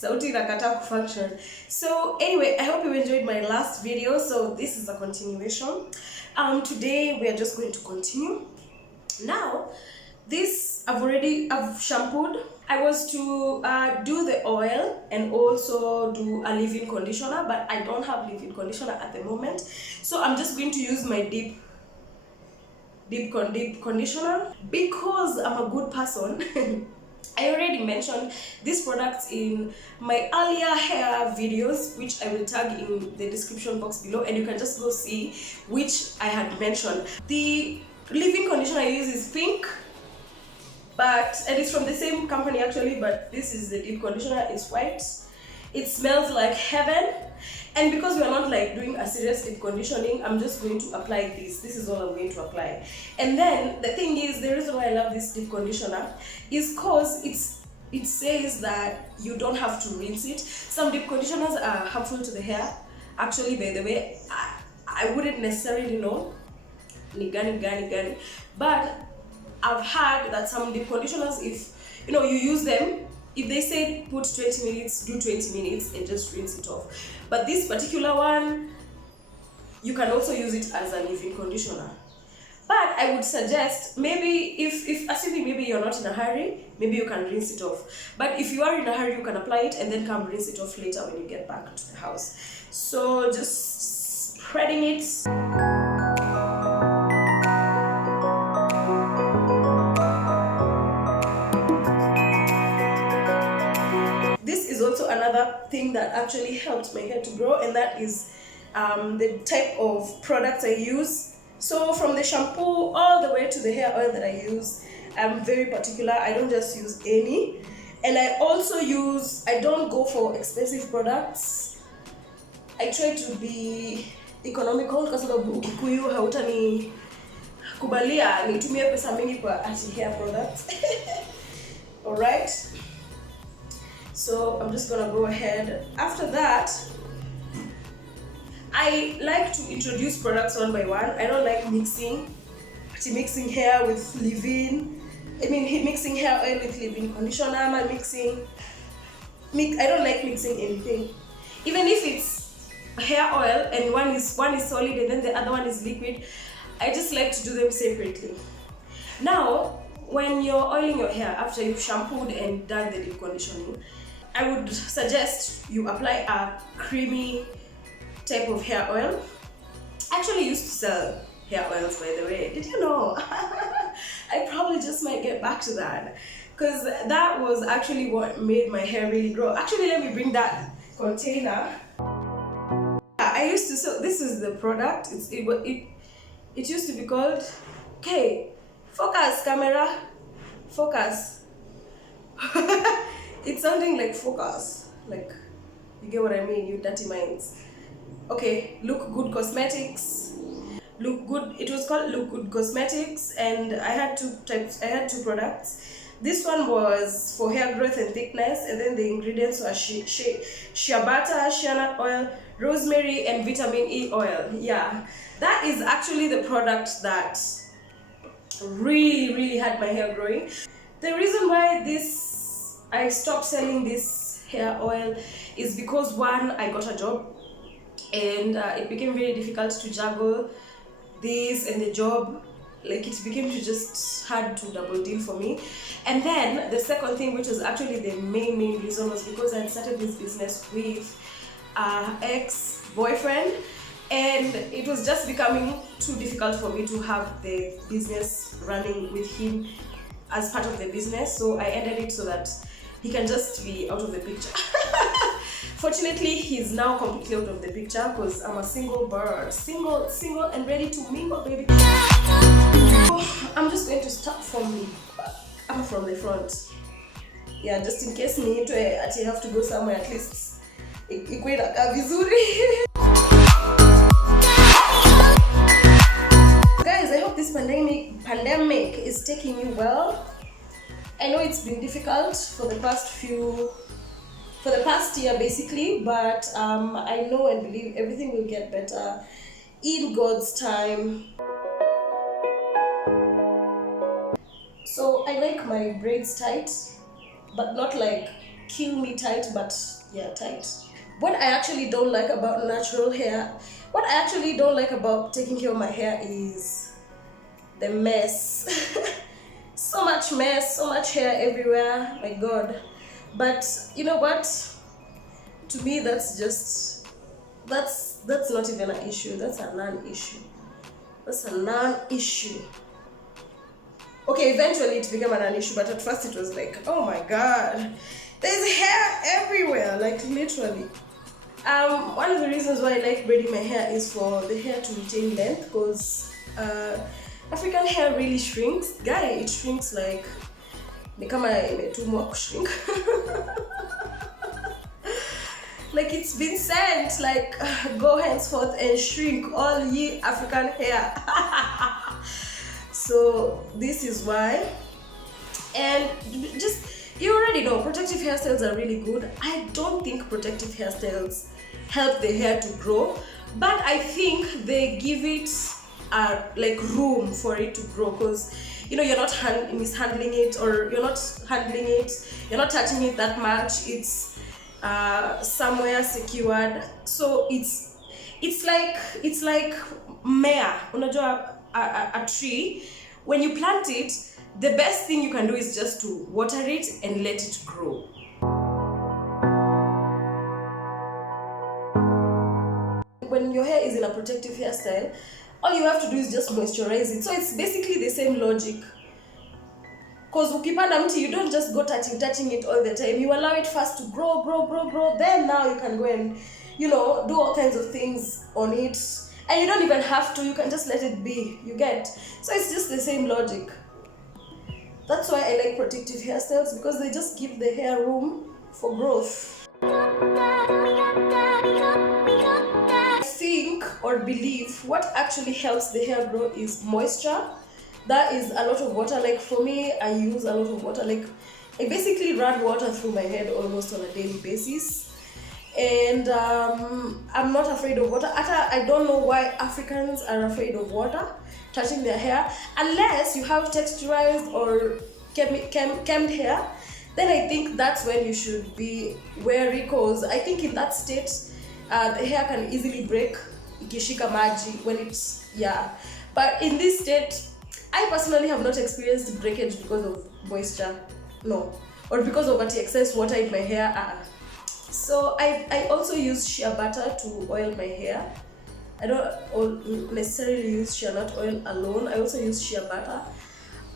sauti inakataa kufunction. So anyway, I hope you enjoyed my last video. So this is a continuation. Today we are just going to continue. Now this I've shampooed. I was to do the oil and also do a leave-in conditioner, but I don't have leave-in conditioner at the moment, so I'm just going to use my deep conditioner because I'm a good person. I already mentioned these products in my earlier hair videos, which I will tag in the description box below, and you can just go see which I had mentioned. The leave-in conditioner I use is pink, and it's from the same company actually, but this is the deep conditioner. It's white. It smells like heaven. And because we are not like doing a serious deep conditioning, I'm just going to apply this. This is all I'm going to apply. And then the thing is, the reason why I love this deep conditioner is because it says that you don't have to rinse it. Some deep conditioners are harmful to the hair. Actually, by the way, I wouldn't necessarily know ni gani, but I've heard that some deep conditioners, if you use them, if they say put 20 minutes, do 20 minutes and just rinse it off. But this particular one, you can also use it as a leave-in conditioner. But I would suggest, maybe if assuming maybe you're not in a hurry, maybe you can rinse it off. But if you are in a hurry, you can apply it and then come rinse it off later when you get back to the house. So just spreading it. Also another thing that actually helped my hair to grow, and that is the type of products I use. So from the shampoo all the way to the hair oil that I use, I'm very particular. I don't just use any, and I don't go for expensive products. I try to be economical kwa sababu ukikuyu hautani kubalia nitumie pesa mingi kwa hair products. All right. So I'm just gonna go ahead. After that, I like to introduce products one by one. I don't like mixing hair with leave-in. Mixing hair oil with leave-in conditioner. I don't like mixing anything. Even if it's hair oil and one is solid and then the other one is liquid, I just like to do them separately. Now, when you're oiling your hair after you've shampooed and done the deep conditioning, I would suggest you apply a creamy type of hair oil. I actually used to sell hair oils, by the way. Did you know? I probably just might get back to that, because that was actually what made my hair really grow. Actually, let me bring that container. I used to sell, this is the product. It used to be called, okay, focus camera, focus. It's sounding like focus, like, you get what I mean, you dirty minds. Okay, Look Good Cosmetics. Look Good, it was called Look Good Cosmetics, and I had two products. This one was for hair growth and thickness, and then the ingredients were shea butter, shea nut oil, rosemary, and vitamin E oil. Yeah, that is actually the product that really had my hair growing. The reason why I stopped selling this hair oil is because, one, I got a job and it became very difficult to juggle this and the job. Like, it became just hard to double deal for me. And then the second thing, which was actually the main reason, was because I had started this business with an ex-boyfriend, and it was just becoming too difficult for me to have the business running with him as part of the business. So I ended it so that he can just be out of the picture. Fortunately, he's now completely out of the picture because I'm a single bird. Single and ready to mingle, baby. So I'm just going to start from the front. Yeah, just in case I have to go somewhere, at least ikuwe inakaa vizuri. Guys, I hope this pandemic is taking you well. I know it's been difficult for the past year basically, but I know and believe everything will get better in God's time. So I like my braids tight, but not like kill me tight, but yeah, tight. What I actually don't like about natural hair, what I actually don't like about taking care of my hair is the mess. So much mess, so much hair everywhere, my god. But you know what, to me that's not even an issue. That's a non-issue. That's a non-issue. Okay, eventually it became a non-issue, but at first it was like, oh my god, there's hair everywhere, like literally. One of the reasons why I like braiding my hair is for the hair to retain length, because African hair really shrinks. Guy, it shrinks like ni kama imetumwa kushrink. Like it's been sent, like go henceforth and shrink all ye African hair. So this is why. And just, you already know, protective hairstyles are really good. I don't think protective hairstyles help the hair to grow, but I think they give it like room for it to grow, because you know, you're not mishandling it, or you're not handling it, you're not touching it that much. It's somewhere secured, so it's like mea, unajua a tree. When you plant it, the best thing you can do is just to water it and let it grow. When your hair is in a protective hairstyle, all you have to do is just moisturize it. So it's basically the same logic. Because ukipanda mti, you don't just go touching it all the time. You allow it first to grow. Then now you can go and, you know, do all kinds of things on it. And you don't even have to, you can just let it be, you get? So it's just the same logic. That's why I like protective hairstyles, because they just give the hair room for growth. I think or believe what actually helps the hair grow is moisture. That is a lot of water. Like for me, I use a lot of water. Like I basically run water through my head almost on a daily basis. And I'm not afraid of water. I don't know why Africans are afraid of water touching their hair, unless you have texturized or chemmed hair. Then I think that's when you should be wary, because I think in that state the hair can easily break ikishika maji when it's, yeah. But in this state, I personally have not experienced breakage because of moisture, no, or because of excess water in my hair. So I also use shea butter to oil my hair. I don't necessarily use shea nut oil alone. I also use shea butter.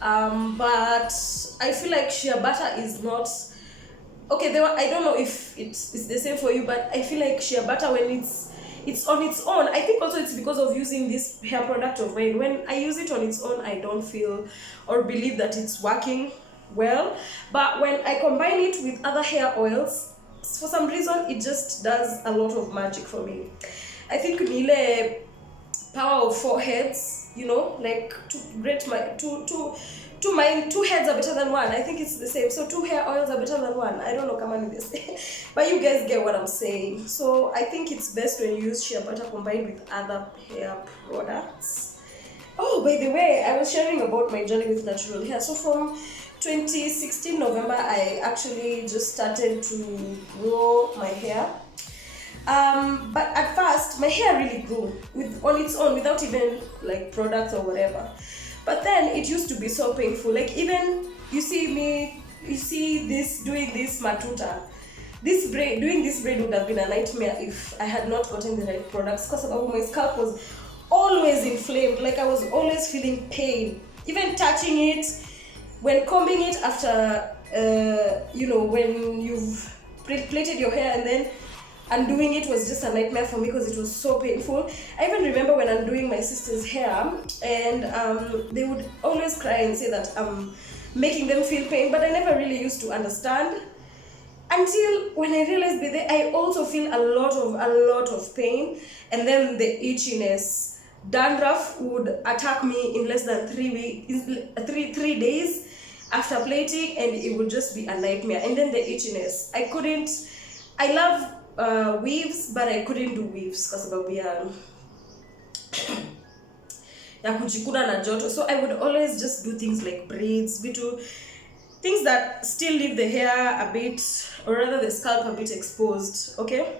But I feel like shea butter is not okay. I don't know if it's the same for you, but I feel like shea butter, when it's on its own, I think also it's because of using this hair product of mine. When I use it on its own, I don't feel or believe that it's working well. But when I combine it with other hair oils, for some reason it just does a lot of magic for me. I think nile power of 4 heads, you know, like two heads are better than one. I think it's the same. So 2 hair oils are better than one. I don't know, come on this, but you guys get what I'm saying. So I think it's best when you use shea butter combined with other hair products. Oh, by the way, I was sharing about my journey with natural hair. So from 2016 November, I actually just started to grow my hair. But at first, my hair really grew on its own without even like products or whatever. But then it used to be so painful. Like even you see this doing this matuta. Doing this braid would have been a nightmare if I had not gotten the right products, because my scalp was always inflamed. Like I was always feeling pain. Even touching it, when combing it after, you know, when you've plaited your hair and then undoing it was just a nightmare for me because it was so painful. I even remember when undoing my sister's hair, and they would always cry and say that I'm making them feel pain, but I never really used to understand until when I realized that I also feel a lot of pain, and then the itchiness. Dandruff would attack me in less than 3 days after plaiting, and it would just be a nightmare. And then the itchiness, I love weaves, but I couldn't do weaves because of ya kujikuna na joto. So I would always just do things like braids, vitu things that still leave the hair a bit, or rather the scalp a bit exposed, okay?